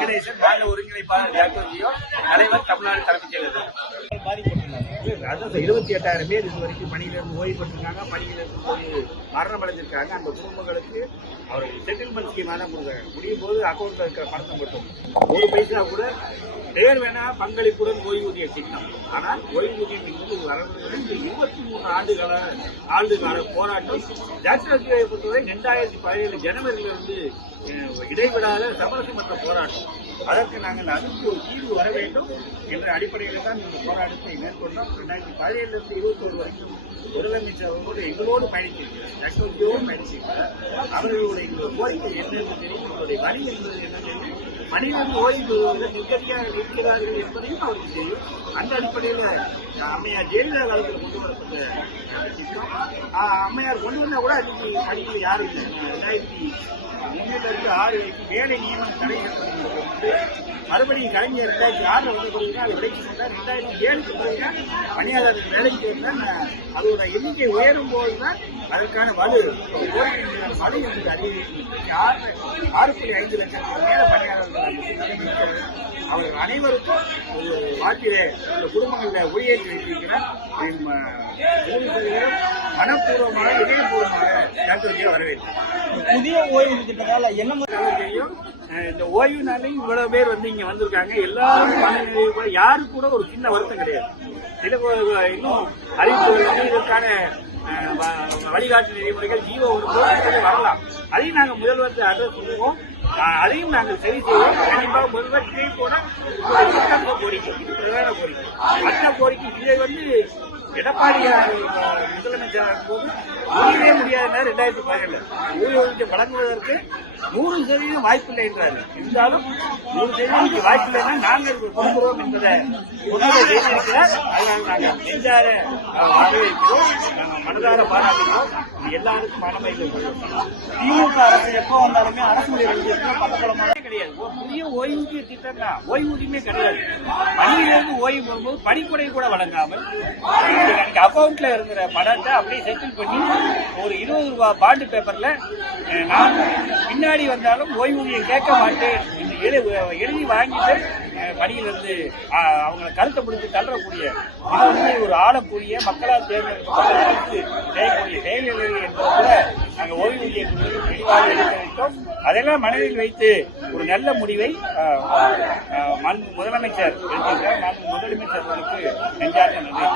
வெங்கடேசன், மாநில ஒருங்கிணைப்பாளர் ஜாக்டோஜியோ, தலைவர் தமிழ்நாடு தலைமைச் செயலர். அதான் 28,000 பேர் இதுவரைக்கும் பணியிலிருந்து ஓய்வு பெற்றிருக்காங்க. பணியிலிருந்து போய் மரணம் அடைஞ்சிருக்காங்க. அந்த குடும்பங்களுக்கு அவர்கள் செட்டில்மெண்ட் ஸ்கீமாக முடியும் போது அக்கௌண்ட்ல இருக்கிற பணத்தை மட்டும் ஒரு பைசா கூட பேர் வேணா பங்களிப்புடன் ஓய்வூதிய திட்டம். ஆனால் ஓய்வூதியம் என்பது வரவில்லை. 23 ஆண்டுகால போராட்டம். ஜாக்டோஜியோவை பொறுத்தவரை 2017 ஜனவரியிலிருந்து இடைவிடாத சமரசமற்ற போராட்டம். அதற்கு நாங்கள் அதுக்கு ஒரு தீர்வு வர வேண்டும் என்ற அடிப்படையில் தான் இந்த போராட்டத்தை மேற்கொண்டோம். 2017 21 வரைக்கும் முதலமைச்சர் அவர்களோடு எங்களோடு பயணிச்சிருக்கிறார், ஜாக்டோஜியோடு பயணிச்சிருக்கிறார். அவர்களுடைய கோரிக்கை என்னன்னு தெரியும், அவருடைய வரி என்பது என்ன தெரியும், மனிதன் ஓய்வு பெறுவதில் நிம்மதியாக இருக்கிறார்கள் என்பதையும் அவருக்கு தெரியும். அந்த அடிப்படையில் அம்மையார் ஜெயலலிதா காலத்தில் கொண்டு வரப்பட்ட திட்டம், அம்மையார் கொண்டு வந்தா கூட அன்னைக்கு பணியில் யாரும் 2006 வேலை நியமனம் தடைப்படுகிறது. மறுபடியும் கலைஞர் 2006 வந்தபடினா அதை விலைக்கு சொன்னார். 2007 பிறகு பணியாளர்கள் வேலைக்கு வந்தால் அதோட எண்ணிக்கை உயரும் போதுதான் அதற்கான வலு என்று அறிவிக்கிறது. 6.5 லட்சம் மேல பணியாளர்கள் அவர்கள் அனைவருக்கும் வாழ்க்கையிலே இந்த குடும்பங்களில் ஒளியேற்றி வைத்திருக்கிறார். மனப்பூர்வமாக இதயபூர்வமாக ஜாக்டோஜியோ வரவேற்று புதிய ஓய்வு திட்டத்தால என்ன தெரியும். இந்த ஓய்வு நாளையும் இவ்வளவு பேர் இங்க வந்திருக்காங்க. எல்லாரும் மனநிலையை கூட யாரு கூட ஒரு சின்ன வருத்தம் கிடையாது. சில இன்னும் அறிவிப்பு இதற்கான வழிகாட்டு நெறிமுறைகள் ஜீவோ வரலாம். அதையும் நாங்கள் முதல்வர் அட்ரஸ் பண்ணுவோம். அதையும் நாங்கள் சரி செய்வோம். கண்டிப்பாக முதல்வர் இதே போல கோரிக்கை, இது பிரதான கோரிக்கை. மற்ற கோரிக்கை இதை எடப்பாடியார் முதலமைச்சராக போது முடியவே முடியாத 2017 ஊதியம் வழங்குவதற்கு 100% வாய்ப்பில்லை என்றார். இருந்தாலும் 100% வாய்ப்பில்லைன்னா நாங்கள் கொடுக்கிறோம் என்பதை செய்திருக்கிறார். அதனால் நாங்கள் நெஞ்சார வரவேற்கிறோம், மனதார பாராட்டுகிறோம். எல்லாருக்கும் மனமைகள் திமுக அரசு எப்போ வந்தாலுமே அரசு பக்கபலமாக கிடையாது. ஒரு புதிய ஓய்வூதிய திட்டம் தான், ஓய்வூதியமே கிடையாது. பணியிலிருந்து ஓய்வு பெறும்போது பணிக்குறை கூட வழங்காமல் அக்கௌண்ட்ல இருக்கிற பணத்தை அப்படியே செட்டில் பண்ணி ஒரு 20 ரூபாய் பாண்டு பேப்பர்ல நான் பின்னாடி வந்தாலும் ஓய்வூதியம் கேட்க மாட்டேன் எழுதி வாங்கிட்டு பணியிலிருந்து அவங்களை கருத்தை பிடித்து தள்ளக்கூடிய ஒரு ஆளக்கூடிய மக்களால் தேர்ந்தெடுக்கப்பட்ட செய்யக்கூடிய செயல்கள் என்பது கூட நாங்கள் ஓய்வூதியத்தை தெளிவாக எடுத்துரைத்தோம். அதெல்லாம் மனதில் வைத்து ஒரு நல்ல முடிவை முதலமைச்சர் எடுத்திருக்கிறார். முதலமைச்சர்களுக்கு நெஞ்சார்ந்த நன்றி.